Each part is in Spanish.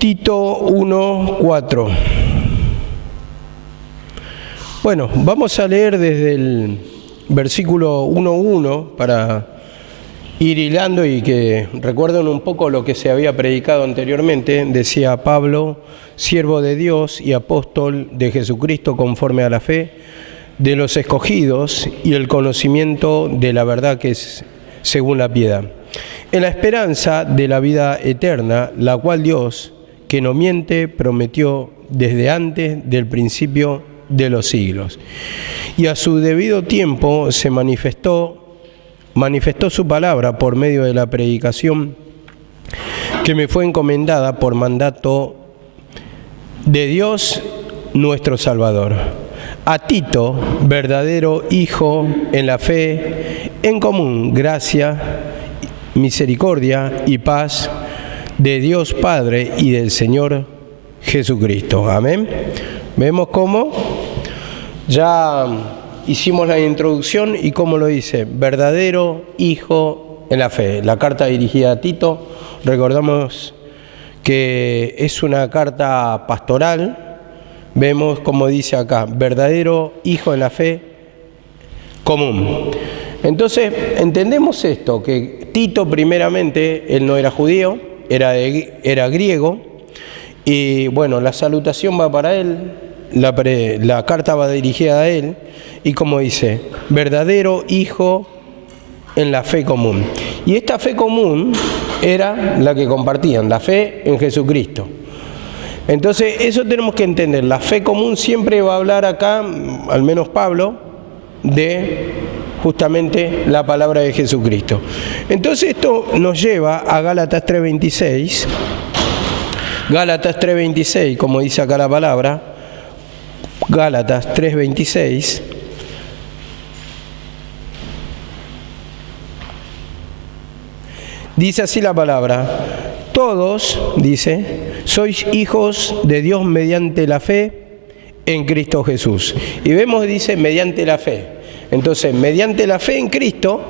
Tito 1:4. Bueno, vamos a leer desde el versículo 1:1 para ir hilando y que recuerden un poco lo que se había predicado anteriormente. Decía Pablo, siervo de Dios y apóstol de Jesucristo conforme a la fe de los escogidos y el conocimiento de la verdad que es según la piedad, en la esperanza de la vida eterna, la cual Dios, que no miente, prometió desde antes del principio de los siglos. Y a su debido tiempo se manifestó su palabra por medio de la predicación que me fue encomendada por mandato de Dios nuestro Salvador. A Tito, verdadero hijo en la fe, en común gracia, misericordia y paz de Dios Padre y del Señor Jesucristo. Amén. Vemos cómo ya hicimos la introducción y cómo lo dice, verdadero hijo en la fe. La carta dirigida a Tito, recordamos que es una carta pastoral. Vemos como dice acá, verdadero hijo en la fe común. Entonces entendemos esto, que Tito primeramente, él no era judío, era griego, y bueno, la salutación va para él, la carta va dirigida a él, y como dice, verdadero hijo en la fe común. Y esta fe común era la que compartían, la fe en Jesucristo. Entonces eso tenemos que entender, la fe común siempre va a hablar acá, al menos Pablo, de justamente la palabra de Jesucristo. Entonces esto nos lleva a Gálatas 3:26. Gálatas 3:26, como dice acá la palabra, Gálatas 3:26. Dice así la palabra, todos, dice, sois hijos de Dios mediante la fe en Cristo Jesús. Y vemos, dice, mediante la fe. Entonces, mediante la fe en Cristo,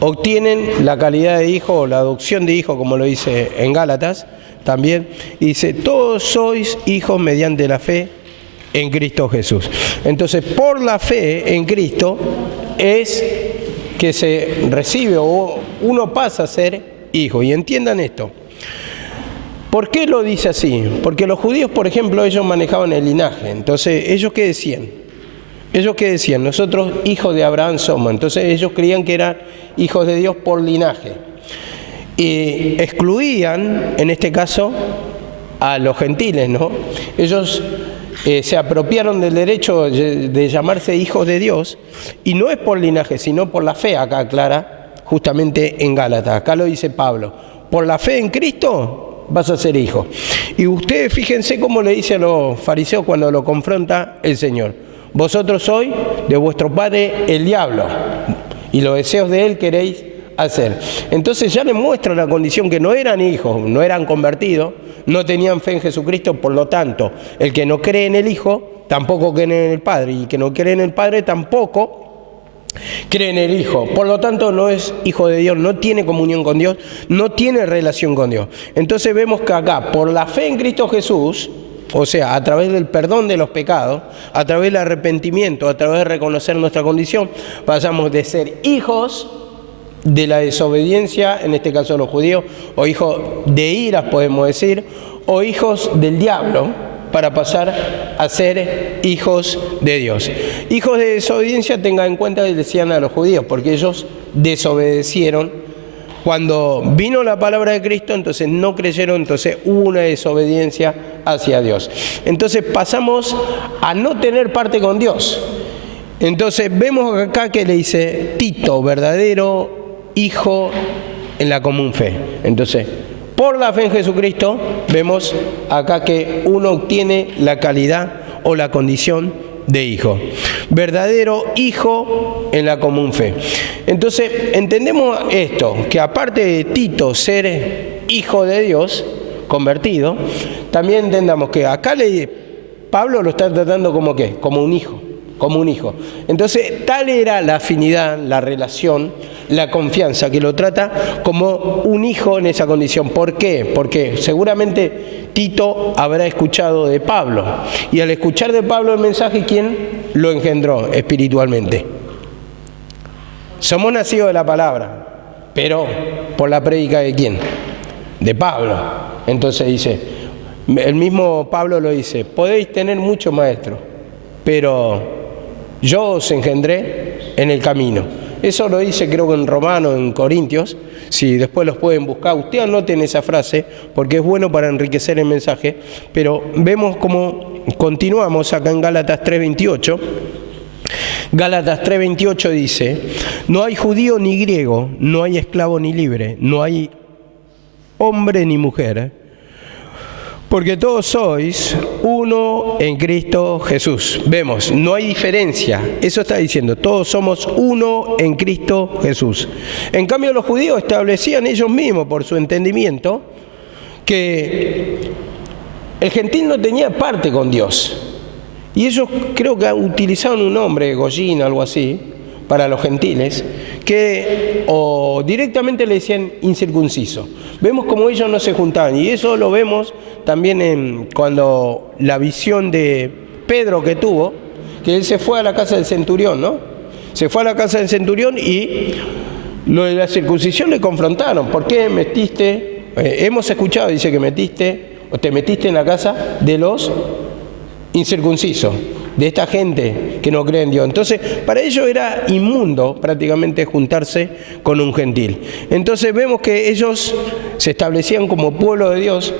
obtienen la calidad de hijo o la adopción de hijo, como lo dice en Gálatas también. Y dice, todos sois hijos mediante la fe en Cristo Jesús. Entonces, por la fe en Cristo es que se recibe o uno pasa a ser hijo. Y entiendan esto. ¿Por qué lo dice así? Porque los judíos, por ejemplo, ellos manejaban el linaje. Entonces, ¿ellos qué decían? Nosotros hijos de Abraham somos. Entonces, ellos creían que eran hijos de Dios por linaje. Y excluían, en este caso, a los gentiles, ¿no? Ellos se apropiaron del derecho de llamarse hijos de Dios, y no es por linaje, sino por la fe, acá aclara, justamente en Gálatas. Acá lo dice Pablo. Por la fe en Cristo vas a ser hijo. Y ustedes fíjense cómo le dice a los fariseos cuando lo confronta el Señor. Vosotros sois de vuestro padre el diablo, y los deseos de él queréis hacer. Entonces ya les muestra la condición que no eran hijos, no eran convertidos, no tenían fe en Jesucristo, por lo tanto, el que no cree en el Hijo, tampoco cree en el Padre, y el que no cree en el Padre, tampoco cree en el Hijo. Por lo tanto, no es hijo de Dios, no tiene comunión con Dios, no tiene relación con Dios. Entonces vemos que acá, por la fe en Cristo Jesús, o sea, a través del perdón de los pecados, a través del arrepentimiento, a través de reconocer nuestra condición, pasamos de ser hijos de la desobediencia, en este caso los judíos, o hijos de iras, podemos decir, o hijos del diablo, para pasar a ser hijos de Dios. Hijos de desobediencia, tengan en cuenta que decían a los judíos, porque ellos desobedecieron. Cuando vino la palabra de Cristo, entonces no creyeron, entonces hubo una desobediencia hacia Dios. Entonces pasamos a no tener parte con Dios. Entonces vemos acá que le dice Tito, verdadero hijo en la común fe. Entonces, por la fe en Jesucristo, vemos acá que uno obtiene la calidad o la condición de hijo. Verdadero hijo en la común fe. Entonces, entendemos esto, que aparte de Tito ser hijo de Dios, convertido, también entendamos que acá Pablo lo está tratando como ¿qué? Como un hijo. Entonces, tal era la afinidad, la relación, la confianza, que lo trata como un hijo en esa condición. ¿Por qué? Porque seguramente Tito habrá escuchado de Pablo, y al escuchar de Pablo el mensaje, ¿quién lo engendró espiritualmente? Somos nacidos de la palabra, pero por la prédica ¿de quién? De Pablo. Entonces dice, el mismo Pablo lo dice, podéis tener muchos maestros, pero yo os engendré en el camino. Eso lo dice creo que en Romanos, en Corintios, si después los pueden buscar. Ustedes anoten esa frase porque es bueno para enriquecer el mensaje, pero vemos cómo continuamos acá en Gálatas 3:28. Gálatas 3:28 dice, no hay judío ni griego, no hay esclavo ni libre, no hay hombre ni mujer, porque todos sois uno en Cristo Jesús. Vemos, no hay diferencia. Eso está diciendo, todos somos uno en Cristo Jesús. En cambio, los judíos establecían ellos mismos, por su entendimiento, que el gentil no tenía parte con Dios. Y ellos creo que utilizaban un nombre, Goyín, algo así, para los gentiles, que o directamente le decían incircunciso. Vemos como ellos no se juntaban, y eso lo vemos también cuando la visión de Pedro que tuvo, que él se fue a la casa del centurión, ¿no? Se fue a la casa del centurión y lo de la circuncisión le confrontaron. ¿Por qué metiste? Hemos escuchado, dice que te metiste en la casa de los incircuncisos, de esta gente que no cree en Dios. Entonces, para ellos era inmundo prácticamente juntarse con un gentil. Entonces vemos que ellos se establecían como pueblo de Dios,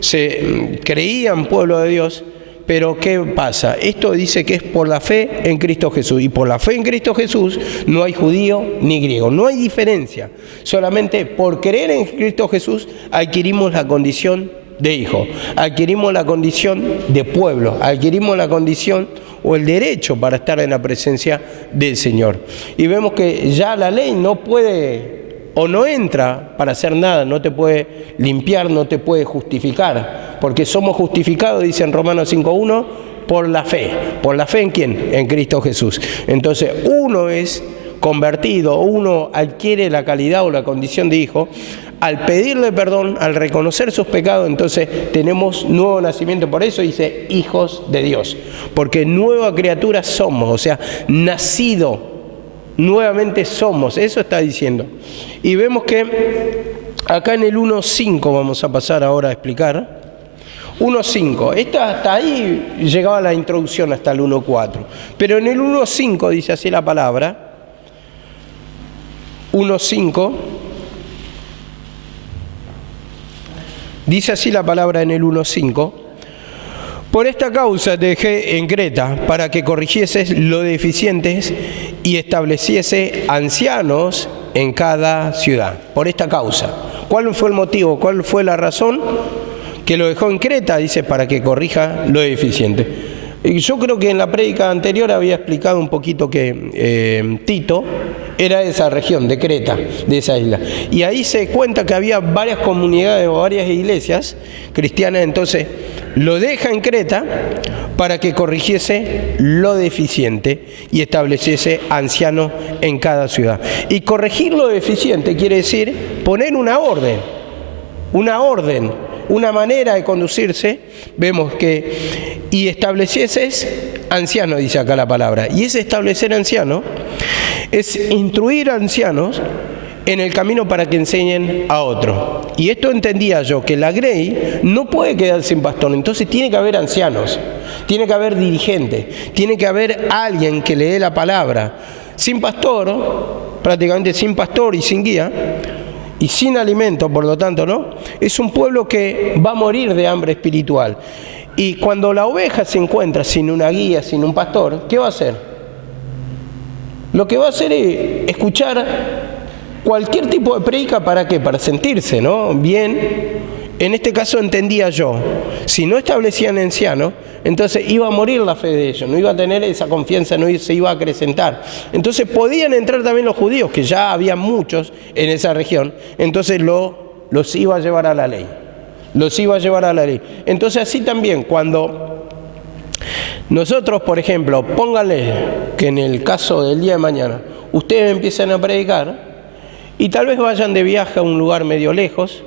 se creían pueblo de Dios, pero ¿qué pasa? Esto dice que es por la fe en Cristo Jesús, y por la fe en Cristo Jesús no hay judío ni griego, no hay diferencia. Solamente por creer en Cristo Jesús adquirimos la condición de hijo, adquirimos la condición de pueblo, adquirimos la condición o el derecho para estar en la presencia del Señor. Y vemos que ya la ley no puede o no entra para hacer nada, no te puede limpiar, no te puede justificar, porque somos justificados, dice en Romanos 5:1, por la fe. ¿Por la fe en quién? En Cristo Jesús. Entonces uno es convertido, uno adquiere la calidad o la condición de hijo al pedirle perdón, al reconocer sus pecados. Entonces tenemos nuevo nacimiento. Por eso dice hijos de Dios, porque nueva criatura somos, o sea, nacido nuevamente somos. Eso está diciendo. Y vemos que acá en el 1:5 vamos a pasar ahora a explicar. 1:5, hasta ahí llegaba la introducción hasta el 1:4, pero en el 1:5 dice así la palabra. 1:5 dice así la palabra en el 1:5: por esta causa te dejé en Creta, para que corrigieses lo deficientes y estableciese ancianos en cada ciudad. Por esta causa. ¿Cuál fue el motivo? ¿Cuál fue la razón? Que lo dejó en Creta, dice, para que corrija lo deficiente. Y yo creo que en la prédica anterior había explicado un poquito que Tito era de esa región, de Creta, de esa isla. Y ahí se cuenta que había varias comunidades o varias iglesias cristianas. Entonces lo deja en Creta para que corrigiese lo deficiente y estableciese ancianos en cada ciudad. Y corregir lo deficiente quiere decir poner una orden, una manera de conducirse. Vemos que y establecieses ancianos, dice acá la palabra. Y ese establecer ancianos es instruir a ancianos en el camino para que enseñen a otros. Y esto entendía yo, que la Grey no puede quedar sin pastor. Entonces tiene que haber ancianos, tiene que haber dirigentes, tiene que haber alguien que le dé la palabra. Sin pastor, prácticamente sin pastor y sin guía, y sin alimento, por lo tanto, ¿no? Es un pueblo que va a morir de hambre espiritual. Y cuando la oveja se encuentra sin una guía, sin un pastor, ¿qué va a hacer? Lo que va a hacer es escuchar cualquier tipo de prédica. ¿Para qué? Para sentirse, ¿no? Bien. En este caso entendía yo, si no establecían ancianos, entonces iba a morir la fe de ellos, no iba a tener esa confianza, no se iba a acrecentar. Entonces podían entrar también los judíos, que ya había muchos en esa región, entonces los iba a llevar a la ley. Los iba a llevar a la ley. Entonces así también, cuando nosotros, por ejemplo, pónganle que en el caso del día de mañana, ustedes empiezan a predicar, y tal vez vayan de viaje a un lugar medio lejos.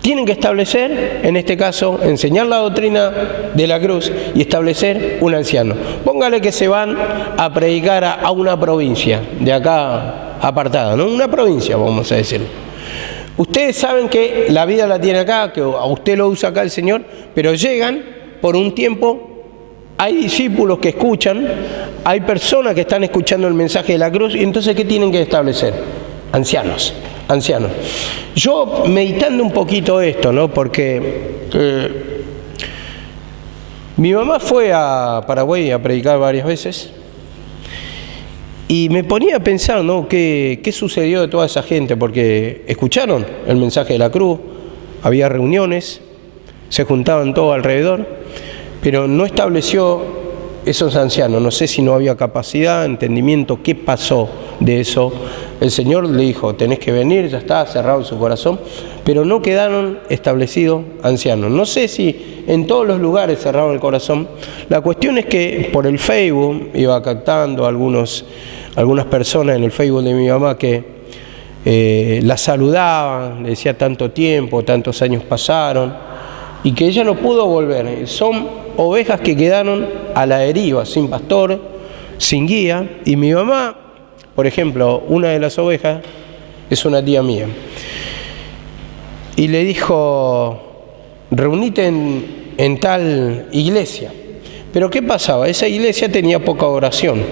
Tienen que establecer, en este caso, enseñar la doctrina de la cruz y establecer un anciano. Póngale que se van a predicar a una provincia, de acá apartada, ¿no? Una provincia, vamos a decir. Ustedes saben que la vida la tiene acá, que a usted lo usa acá el Señor, pero llegan por un tiempo, hay discípulos que escuchan, hay personas que están escuchando el mensaje de la cruz, y entonces, ¿qué tienen que establecer? Ancianos. Yo, meditando un poquito esto, ¿no? Porque mi mamá fue a Paraguay a predicar varias veces y me ponía a pensar, ¿no? ¿Qué sucedió de toda esa gente? Porque escucharon el mensaje de la cruz, había reuniones, se juntaban todos alrededor, pero no estableció esos ancianos. No sé si no había capacidad, entendimiento, qué pasó de eso. El Señor le dijo, tenés que venir, ya está, cerrado en su corazón, pero no quedaron establecidos ancianos. No sé si en todos los lugares cerraron el corazón. La cuestión es que por el Facebook iba captando algunas personas en el Facebook de mi mamá que la saludaban, le decía tanto tiempo, tantos años pasaron, y que ella no pudo volver. Son ovejas que quedaron a la deriva, sin pastor, sin guía, y mi mamá, por ejemplo, una de las ovejas es una tía mía. Y le dijo, reunite en tal iglesia. Pero ¿qué pasaba? Esa iglesia tenía poca oración.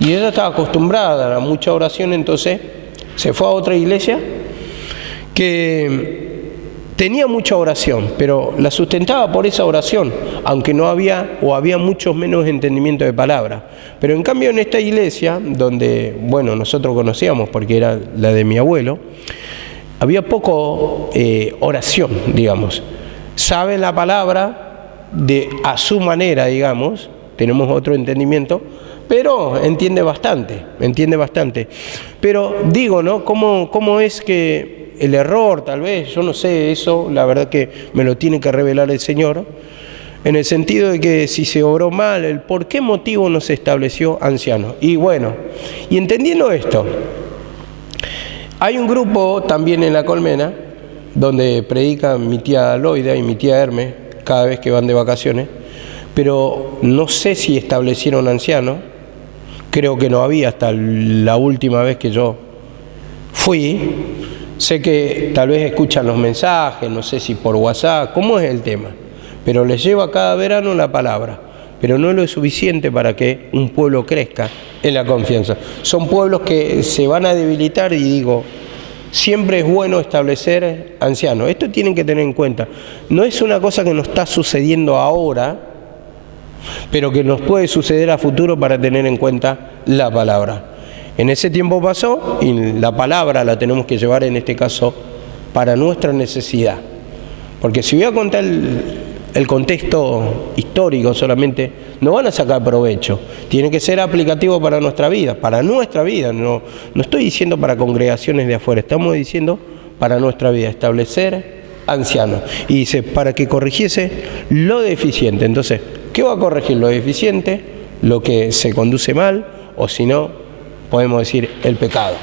Y ella estaba acostumbrada a mucha oración, entonces se fue a otra iglesia que tenía mucha oración, pero la sustentaba por esa oración, aunque no había o había mucho menos entendimiento de palabra. Pero en cambio en esta iglesia, donde, bueno, nosotros conocíamos porque era la de mi abuelo, había poco oración, digamos. Saben la palabra a su manera, digamos, tenemos otro entendimiento, pero entiende bastante. Pero digo, ¿no? ¿Cómo es que el error, tal vez, yo no sé eso, la verdad que me lo tiene que revelar el Señor, en el sentido de que si se obró mal, el por qué motivo no se estableció anciano? Y bueno, y entendiendo esto, hay un grupo también en La Colmena, donde predican mi tía Loida y mi tía Hermes, cada vez que van de vacaciones, pero no sé si establecieron ancianos, creo que no había hasta la última vez que yo fui. Sé que tal vez escuchan los mensajes, no sé si por WhatsApp, ¿cómo es el tema? Pero les lleva cada verano la palabra, pero no es lo suficiente para que un pueblo crezca en la confianza. Son pueblos que se van a debilitar y digo, siempre es bueno establecer ancianos. Esto tienen que tener en cuenta. No es una cosa que nos está sucediendo ahora, pero que nos puede suceder a futuro para tener en cuenta la palabra. En ese tiempo pasó y la palabra la tenemos que llevar en este caso para nuestra necesidad. Porque si voy a contar el contexto histórico solamente, no van a sacar provecho. Tiene que ser aplicativo para nuestra vida. No estoy diciendo para congregaciones de afuera, estamos diciendo para nuestra vida, establecer ancianos. Y dice, para que corrigiese lo deficiente. Entonces, ¿qué va a corregir lo deficiente? Lo que se conduce mal, o si no, podemos decir el pecado.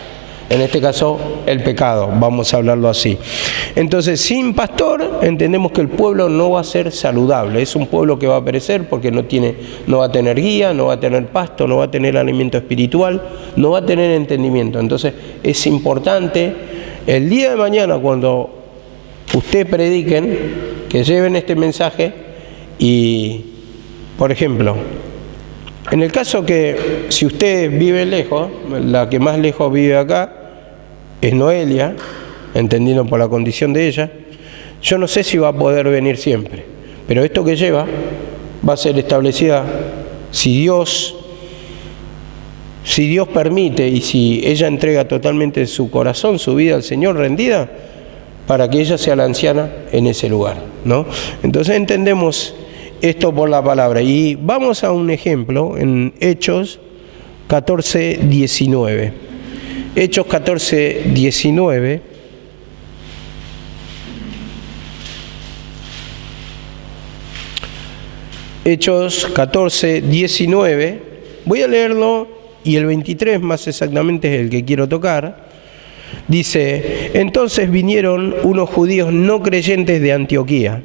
En este caso, el pecado, vamos a hablarlo así. Entonces, sin pastor, entendemos que el pueblo no va a ser saludable. Es un pueblo que va a perecer porque no va a tener guía, no va a tener pasto, no va a tener alimento espiritual, no va a tener entendimiento. Entonces, es importante, el día de mañana, cuando ustedes prediquen, que lleven este mensaje y, por ejemplo, en el caso que si usted vive lejos, la que más lejos vive acá es Noelia, entendiendo por la condición de ella, yo no sé si va a poder venir siempre, pero esto que lleva va a ser establecida si Dios permite y si ella entrega totalmente su corazón, su vida al Señor rendida, para que ella sea la anciana en ese lugar, ¿no? Entonces entendemos esto por la palabra. Y vamos a un ejemplo en Hechos 14:19. Hechos 14:19. Hechos 14:19. Voy a leerlo y el 23 más exactamente es el que quiero tocar. Dice, entonces vinieron unos judíos no creyentes de Antioquía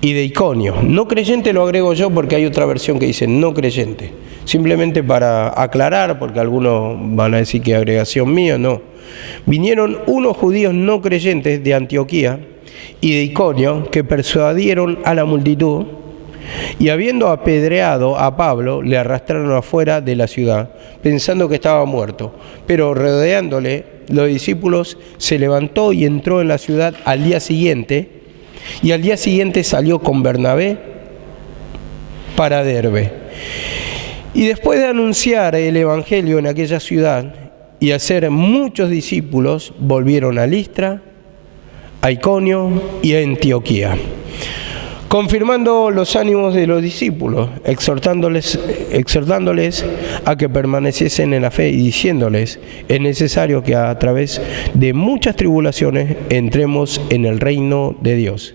y de Iconio. No creyente lo agrego yo porque hay otra versión que dice no creyente. Simplemente para aclarar, porque algunos van a decir que agregación mía, no. Vinieron unos judíos no creyentes de Antioquía y de Iconio que persuadieron a la multitud y habiendo apedreado a Pablo, le arrastraron afuera de la ciudad, pensando que estaba muerto. Pero rodeándole, los discípulos se levantó y entró en la ciudad al día siguiente, y al día siguiente salió con Bernabé para Derbe. Y después de anunciar el evangelio en aquella ciudad y hacer muchos discípulos, volvieron a Listra, a Iconio y a Antioquía, confirmando los ánimos de los discípulos, exhortándoles a que permaneciesen en la fe y diciéndoles, es necesario que a través de muchas tribulaciones entremos en el reino de Dios.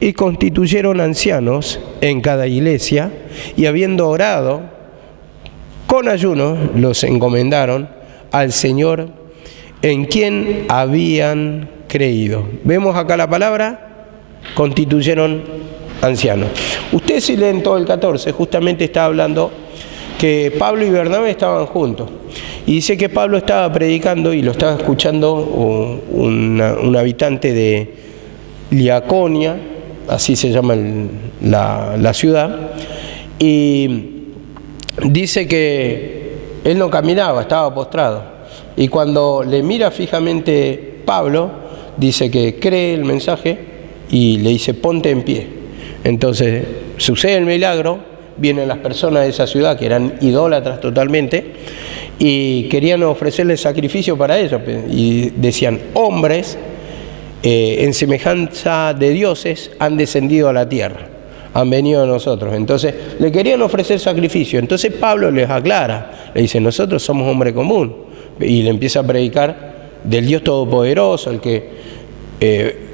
Y constituyeron ancianos en cada iglesia, y habiendo orado con ayuno, los encomendaron al Señor en quien habían creído. Vemos acá la palabra, constituyeron ancianos. Ustedes si leen todo el 14, justamente está hablando que Pablo y Bernabé estaban juntos. Y dice que Pablo estaba predicando y lo estaba escuchando un habitante de Liaconia, así se llama la ciudad, y dice que él no caminaba, estaba postrado. Y cuando le mira fijamente Pablo, dice que cree el mensaje y le dice, ponte en pie. Entonces sucede el milagro, vienen las personas de esa ciudad que eran idólatras totalmente y querían ofrecerle sacrificio para ellos, y decían, hombres en semejanza de dioses han descendido a la tierra, han venido a nosotros. Entonces le querían ofrecer sacrificio. Entonces Pablo les aclara, le dice, nosotros somos hombre común, y le empieza a predicar del Dios Todopoderoso, el que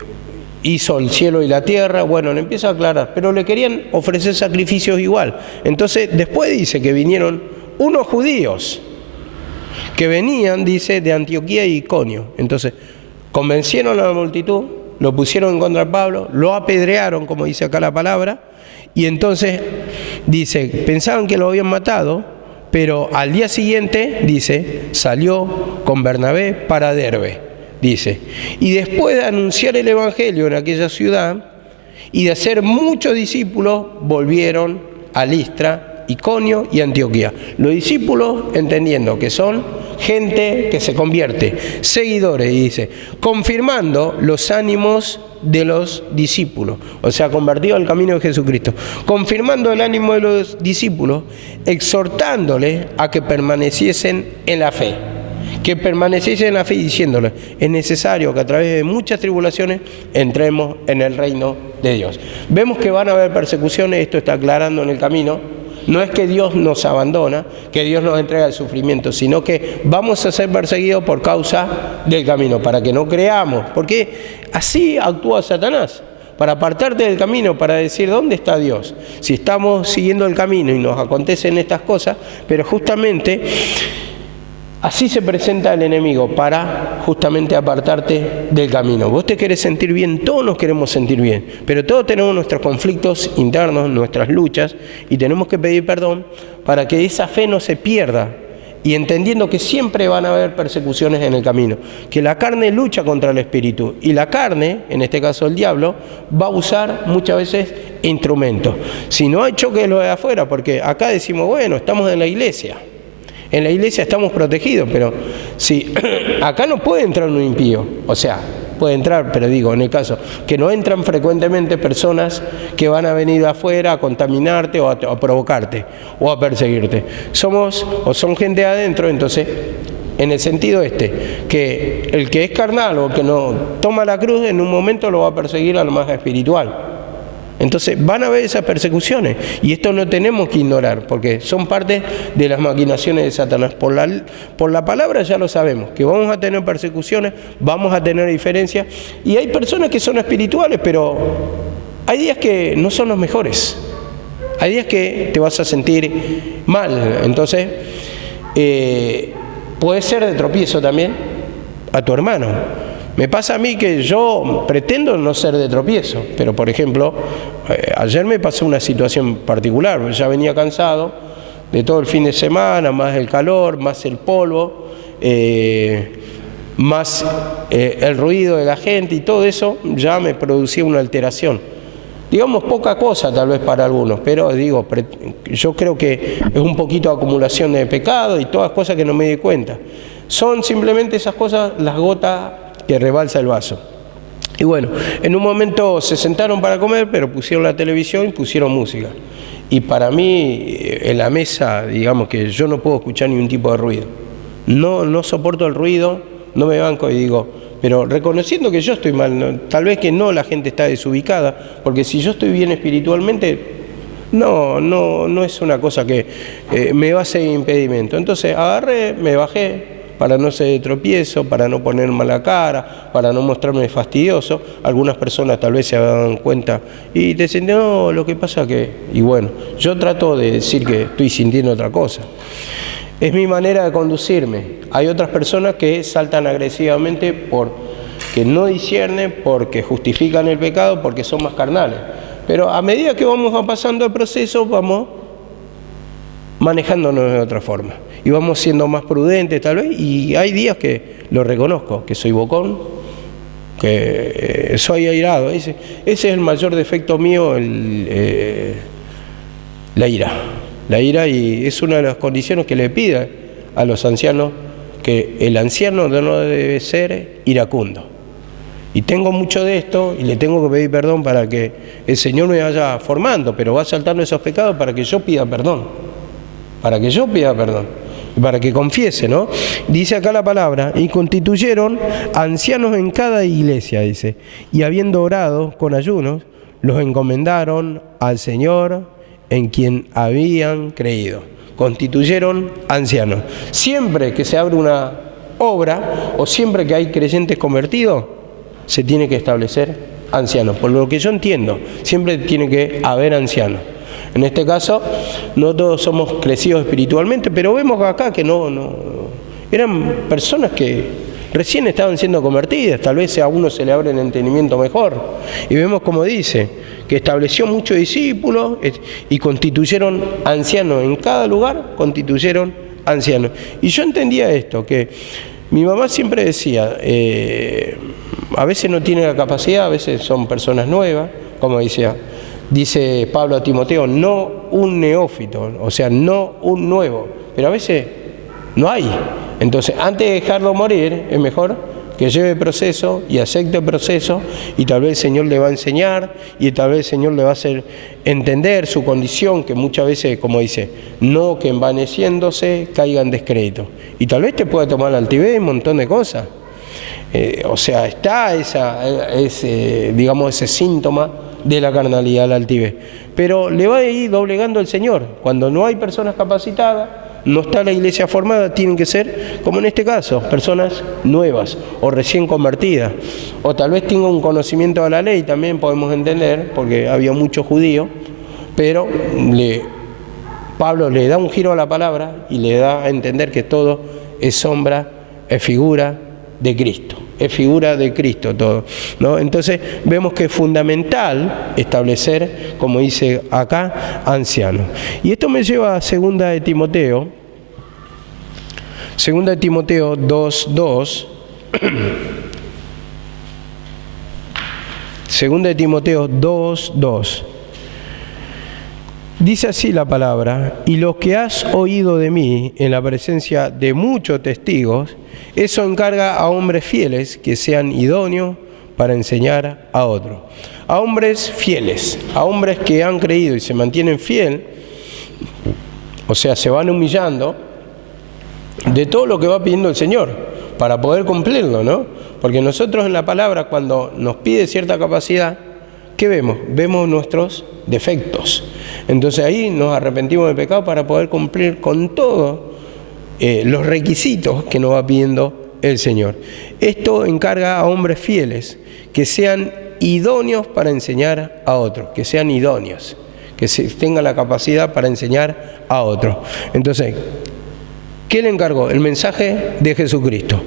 hizo el cielo y la tierra. Bueno, le empieza a aclarar, pero le querían ofrecer sacrificios igual. Entonces después dice que vinieron unos judíos que venían, dice, de Antioquía y Iconio. Entonces convencieron a la multitud, lo pusieron en contra de Pablo, lo apedrearon, como dice acá la palabra, y entonces dice, pensaban que lo habían matado, pero al día siguiente, dice, salió con Bernabé para Derbe. Dice, y después de anunciar el evangelio en aquella ciudad y de hacer muchos discípulos, volvieron a Listra, Iconio y Antioquía. Los discípulos entendiendo que son gente que se convierte, seguidores, y dice, confirmando los ánimos de los discípulos, o sea, convertido al camino de Jesucristo, confirmando el ánimo de los discípulos, exhortándoles a que permaneciesen en la fe. Que permaneciesen en la fe, diciéndole, es necesario que a través de muchas tribulaciones entremos en el reino de Dios. Vemos que van a haber persecuciones, esto está aclarando en el camino. No es que Dios nos abandona, que Dios nos entrega el sufrimiento, sino que vamos a ser perseguidos por causa del camino, para que no creamos, porque así actúa Satanás, para apartarte del camino, para decir, ¿dónde está Dios? Si estamos siguiendo el camino y nos acontecen estas cosas, pero justamente así se presenta el enemigo, para justamente apartarte del camino. Vos te querés sentir bien, todos nos queremos sentir bien, pero todos tenemos nuestros conflictos internos, nuestras luchas, y tenemos que pedir perdón para que esa fe no se pierda, y entendiendo que siempre van a haber persecuciones en el camino, que la carne lucha contra el espíritu, y la carne, en este caso el diablo, va a usar muchas veces instrumentos. Si no hay choque de lo de afuera, porque acá decimos, bueno, estamos en la iglesia, estamos protegidos, pero si acá no puede entrar un impío, o sea, puede entrar, pero digo, en el caso que no entran frecuentemente personas que van a venir de afuera a contaminarte o a provocarte o a perseguirte. Son gente de adentro. Entonces, en el sentido que el que es carnal o que no toma la cruz, en un momento lo va a perseguir a lo más espiritual. Entonces van a haber esas persecuciones, y esto no tenemos que ignorar, porque son parte de las maquinaciones de Satanás. Por la palabra ya lo sabemos, que vamos a tener persecuciones, vamos a tener diferencias, y hay personas que son espirituales, pero hay días que no son los mejores, hay días que te vas a sentir mal. Entonces puede ser de tropiezo también. a tu hermano. Me pasa a mí que yo pretendo no ser de tropiezo, pero por ejemplo, ayer me pasó una situación particular. Ya venía cansado de todo el fin de semana, más el calor, más el polvo, más el ruido de la gente, y todo eso ya me producía una alteración. Digamos poca cosa tal vez para algunos, pero digo, yo creo que es un poquito de acumulación de pecado y todas cosas que no me di cuenta. Son simplemente esas cosas, las gotas que rebalsa el vaso. Y bueno, en un momento se sentaron para comer, pero pusieron la televisión y pusieron música. Y para mí, en la mesa, digamos que yo no puedo escuchar ningún tipo de ruido. No soporto el ruido, no me banco, y digo, pero reconociendo que yo estoy mal, tal vez que no la gente está desubicada, porque si yo estoy bien espiritualmente, no es una cosa que me va a ser impedimento. Entonces agarré, me bajé, para no ser de tropiezo, para no poner mala cara, para no mostrarme fastidioso. Algunas personas tal vez se dan cuenta y te dicen, no, lo que pasa que... Y bueno, yo trato de decir que estoy sintiendo otra cosa. Es mi manera de conducirme. Hay otras personas que saltan agresivamente porque no disciernen, porque justifican el pecado, porque son más carnales. Pero a medida que vamos pasando el proceso, vamos manejándonos de otra forma. Y vamos siendo más prudentes tal vez, y hay días que lo reconozco, que soy bocón, que soy airado. Ese es el mayor defecto mío, la ira. La ira, y es una de las condiciones que le pide a los ancianos, que el anciano no debe ser iracundo. Y tengo mucho de esto y le tengo que pedir perdón para que el Señor me vaya formando, pero va saltando esos pecados para que yo pida perdón. Para que yo pida perdón. Para que confiese, ¿no? Dice acá la palabra, y constituyeron ancianos en cada iglesia, dice, y habiendo orado con ayunos, los encomendaron al Señor en quien habían creído. Constituyeron ancianos. Siempre que se abre una obra o siempre que hay creyentes convertidos, se tiene que establecer ancianos. Por lo que yo entiendo, siempre tiene que haber ancianos. En este caso, no todos somos crecidos espiritualmente, pero vemos acá que no eran personas que recién estaban siendo convertidas, tal vez a uno se le abre el entendimiento mejor. Y vemos como dice, que estableció muchos discípulos y constituyeron ancianos. En cada lugar constituyeron ancianos. Y yo entendía esto, que mi mamá siempre decía, a veces no tiene la capacidad, a veces son personas nuevas, como dice Pablo a Timoteo, no un neófito, o sea, no un nuevo, pero a veces no hay. Entonces, antes de dejarlo morir, es mejor que lleve el proceso y acepte el proceso, y tal vez el Señor le va a enseñar, y tal vez el Señor le va a hacer entender su condición, que muchas veces, como dice, no que envaneciéndose caiga en descrédito. Y tal vez te pueda tomar la altivez, un montón de cosas. O sea, está ese síntoma de la carnalidad, la altivez. Pero le va a ir doblegando el Señor. Cuando no hay personas capacitadas, no está la iglesia formada, tienen que ser, como en este caso, personas nuevas o recién convertidas. O tal vez tengan un conocimiento de la ley, también podemos entender, porque había muchos judíos, pero Pablo le da un giro a la palabra y le da a entender que todo es sombra, es figura de Cristo. Es figura de Cristo todo, ¿no? Entonces vemos que es fundamental establecer, como dice acá, ancianos. Y esto me lleva a 2 de Timoteo 2:2. 2 de Timoteo 2:2. Dice así la palabra: y lo que has oído de mí en la presencia de muchos testigos, eso encarga a hombres fieles que sean idóneos para enseñar a otros. A hombres fieles, a hombres que han creído y se mantienen fieles, o sea, se van humillando de todo lo que va pidiendo el Señor para poder cumplirlo, ¿no? Porque nosotros en la palabra, cuando nos pide cierta capacidad, ¿qué vemos? Vemos nuestros defectos. Entonces ahí nos arrepentimos del pecado para poder cumplir con todos los requisitos que nos va pidiendo el Señor. Esto encarga a hombres fieles que sean idóneos para enseñar a otros, que sean idóneos, que tengan la capacidad para enseñar a otros. Entonces, ¿qué le encargó? El mensaje de Jesucristo.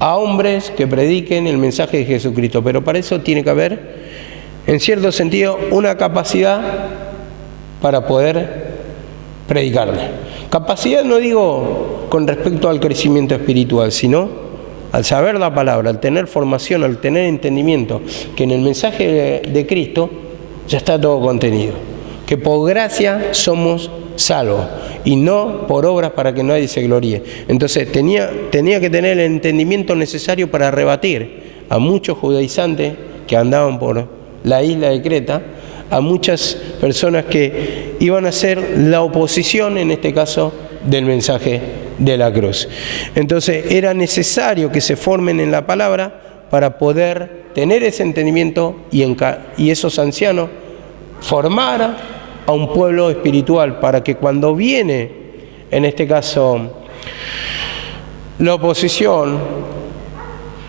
a hombres que prediquen el mensaje de Jesucristo, pero para eso tiene que haber, en cierto sentido, una capacidad para poder predicarle. Capacidad no digo con respecto al crecimiento espiritual, sino al saber la palabra, al tener formación, al tener entendimiento, que en el mensaje de Cristo ya está todo contenido, que por gracia somos salvos y no por obras para que nadie se gloríe. Entonces tenía que tener el entendimiento necesario para rebatir a muchos judaizantes que andaban por la isla de Creta, a muchas personas que iban a ser la oposición, en este caso, del mensaje de la cruz. Entonces era necesario que se formen en la palabra para poder tener ese entendimiento y esos ancianos formar a un pueblo espiritual, para que cuando viene, en este caso, la oposición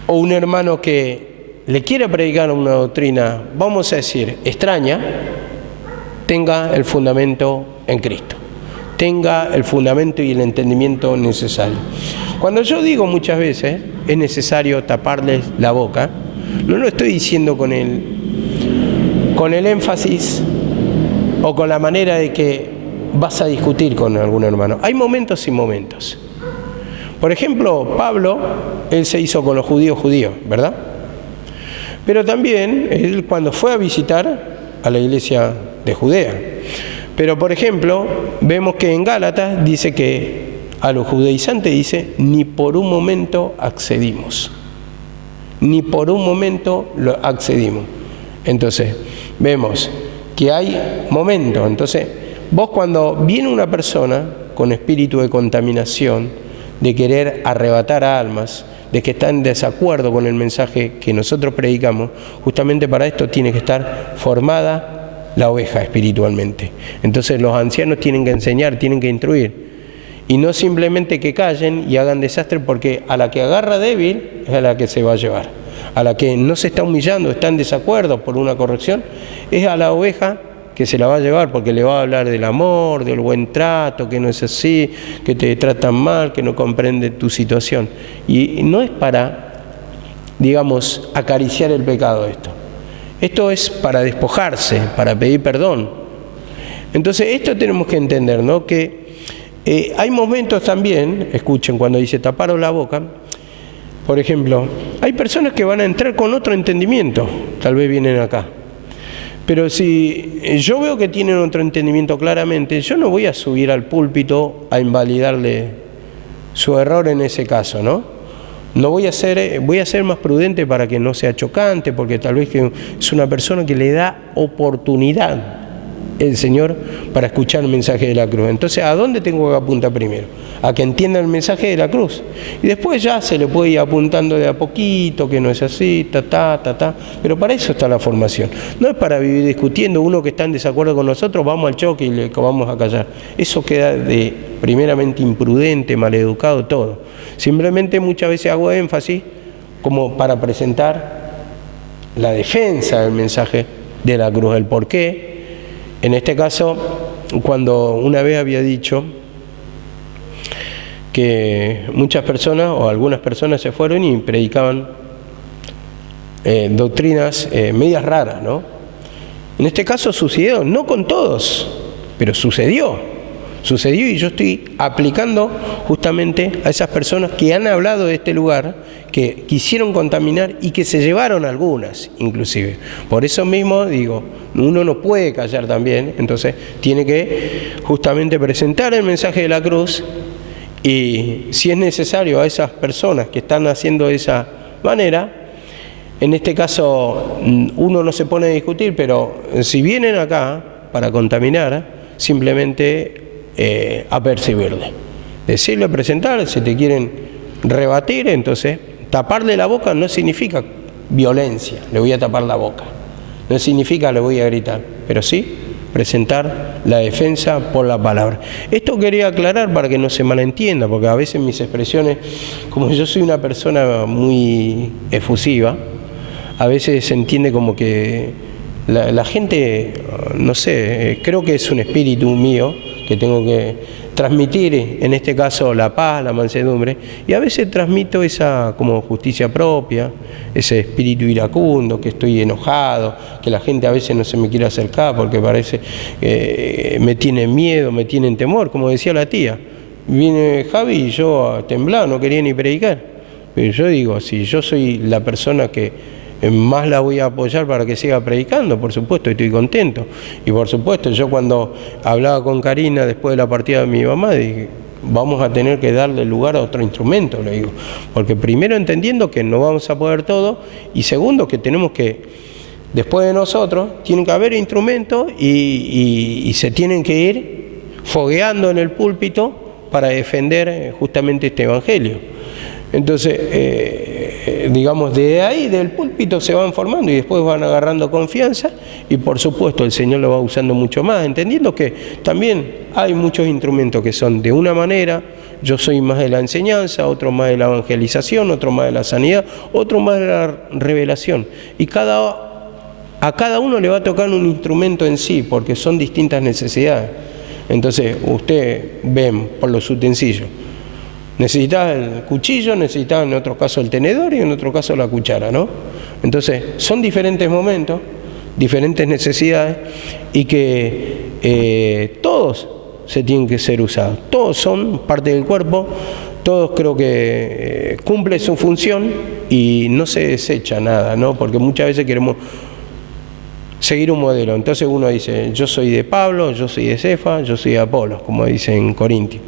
o un hermano que le quiera predicar una doctrina, vamos a decir, extraña, tenga el fundamento en Cristo, tenga el fundamento y el entendimiento necesario. Cuando yo digo muchas veces es necesario taparles la boca, no lo estoy diciendo con el énfasis o con la manera de que vas a discutir con algún hermano. Hay momentos y momentos. Por ejemplo, Pablo, él se hizo con los judíos, ¿verdad? Pero también él cuando fue a visitar a la iglesia de Judea. Pero por ejemplo, vemos que en Gálatas dice que a los judaizantes dice, ni por un momento accedimos. Ni por un momento lo accedimos. Entonces, vemos que hay momentos. Entonces, vos cuando viene una persona con espíritu de contaminación, de querer arrebatar almas, de que está en desacuerdo con el mensaje que nosotros predicamos, justamente para esto tiene que estar formada la oveja espiritualmente. Entonces los ancianos tienen que enseñar, tienen que instruir, y no simplemente que callen y hagan desastre, porque a la que agarra débil es a la que se va a llevar. A la que no se está humillando, está en desacuerdo por una corrección, es a la oveja que se la va a llevar, porque le va a hablar del amor, del buen trato, que no es así, que te tratan mal, que no comprende tu situación. Y no es para, digamos, acariciar el pecado esto. Esto es para despojarse, para pedir perdón. Entonces esto tenemos que entender, ¿no? Que hay momentos también, escuchen, cuando dice taparon la boca, por ejemplo, hay personas que van a entrar con otro entendimiento, tal vez vienen acá. Pero si yo veo que tienen otro entendimiento claramente, yo no voy a subir al púlpito a invalidarle su error en ese caso, ¿no? Voy a ser más prudente para que no sea chocante, porque tal vez que es una persona que le da oportunidad el Señor para escuchar el mensaje de la cruz. Entonces, ¿a dónde tengo que apuntar primero? A que entienda el mensaje de la cruz. Y después ya se le puede ir apuntando de a poquito, que no es así, pero para eso está la formación. No es para vivir discutiendo, uno que está en desacuerdo con nosotros, vamos al choque y le vamos a callar. Eso queda de primeramente imprudente, maleducado, todo. Simplemente muchas veces hago énfasis como para presentar la defensa del mensaje de la cruz, el porqué. En este caso, cuando una vez había dicho que muchas personas o algunas personas se fueron y predicaban doctrinas medias raras, ¿no? En este caso sucedió, no con todos, pero sucedió y yo estoy aplicando justamente a esas personas que han hablado de este lugar, que quisieron contaminar y que se llevaron algunas inclusive. Por eso mismo digo, uno no puede callar también, entonces tiene que justamente presentar el mensaje de la cruz, y si es necesario a esas personas que están haciendo de esa manera, en este caso uno no se pone a discutir, pero si vienen acá para contaminar, simplemente apercibirle, decirle, presentarle. Si te quieren rebatir, entonces taparle la boca no significa violencia, le voy a tapar la boca, no significa le voy a gritar, pero sí presentar la defensa por la palabra. Esto quería aclarar para que no se malentienda, porque a veces mis expresiones, como yo soy una persona muy efusiva, a veces se entiende como que la gente, no sé, creo que es un espíritu mío que tengo que transmitir, en este caso, la paz, la mansedumbre, y a veces transmito esa como justicia propia, ese espíritu iracundo, que estoy enojado, que la gente a veces no se me quiere acercar porque parece que me tienen miedo, me tienen temor, como decía la tía. Viene Javi y yo temblado, no quería ni predicar. Pero yo digo, si yo soy la persona que más la voy a apoyar para que siga predicando, por supuesto, estoy contento. Y por supuesto, yo cuando hablaba con Karina después de la partida de mi mamá, dije, vamos a tener que darle lugar a otro instrumento, le digo. Porque primero entendiendo que no vamos a poder todo, y segundo que tenemos que, después de nosotros, tienen que haber instrumentos y se tienen que ir fogueando en el púlpito para defender justamente este evangelio. Entonces, digamos, de ahí, del púlpito, se van formando y después van agarrando confianza y por supuesto el Señor lo va usando mucho más, entendiendo que también hay muchos instrumentos que son de una manera. Yo soy más de la enseñanza, otro más de la evangelización, otro más de la sanidad, otro más de la revelación. Y a cada uno le va a tocar un instrumento en sí, porque son distintas necesidades. Entonces, ustedes ven por los utensilios. Necesitas el cuchillo, necesitas en otro caso el tenedor y en otro caso la cuchara, ¿no? Entonces, son diferentes momentos, diferentes necesidades y que todos se tienen que ser usados. Todos son parte del cuerpo, todos creo que cumplen su función y no se desecha nada, ¿no? Porque muchas veces queremos seguir un modelo. Entonces uno dice, yo soy de Pablo, yo soy de Cefa, yo soy de Apolos, como dice en Corintios.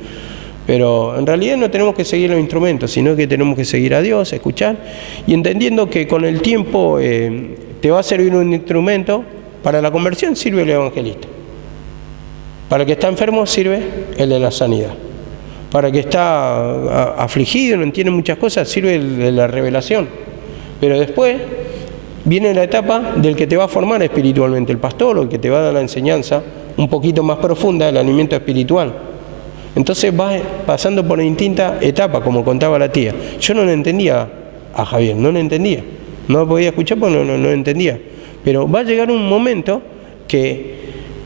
Pero en realidad no tenemos que seguir los instrumentos, sino que tenemos que seguir a Dios, escuchar, y entendiendo que con el tiempo te va a servir un instrumento. Para la conversión sirve el evangelista. Para el que está enfermo sirve el de la sanidad. Para el que está afligido, no entiende muchas cosas, sirve el de la revelación. Pero después viene la etapa del que te va a formar espiritualmente, el pastor, o el que te va a dar la enseñanza un poquito más profunda, el alimento espiritual. Entonces vas pasando por distintas etapas, como contaba la tía. Yo no le entendía a Javier, no le entendía. No lo podía escuchar porque no entendía. Pero va a llegar un momento que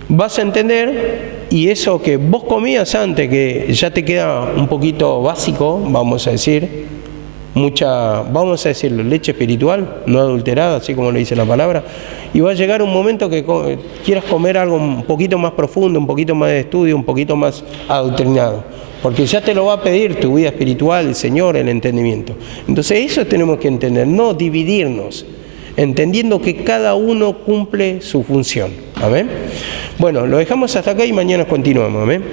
vas a entender, y eso que vos comías antes, que ya te queda un poquito básico, vamos a decir, vamos a decirlo, leche espiritual, no adulterada, así como lo dice la palabra, y va a llegar un momento que quieras comer algo un poquito más profundo, un poquito más de estudio, un poquito más adoctrinado, porque ya te lo va a pedir tu vida espiritual, el Señor, el entendimiento. Entonces eso tenemos que entender, no dividirnos, entendiendo que cada uno cumple su función. Amén. Bueno, lo dejamos hasta acá y mañana continuamos. Amén.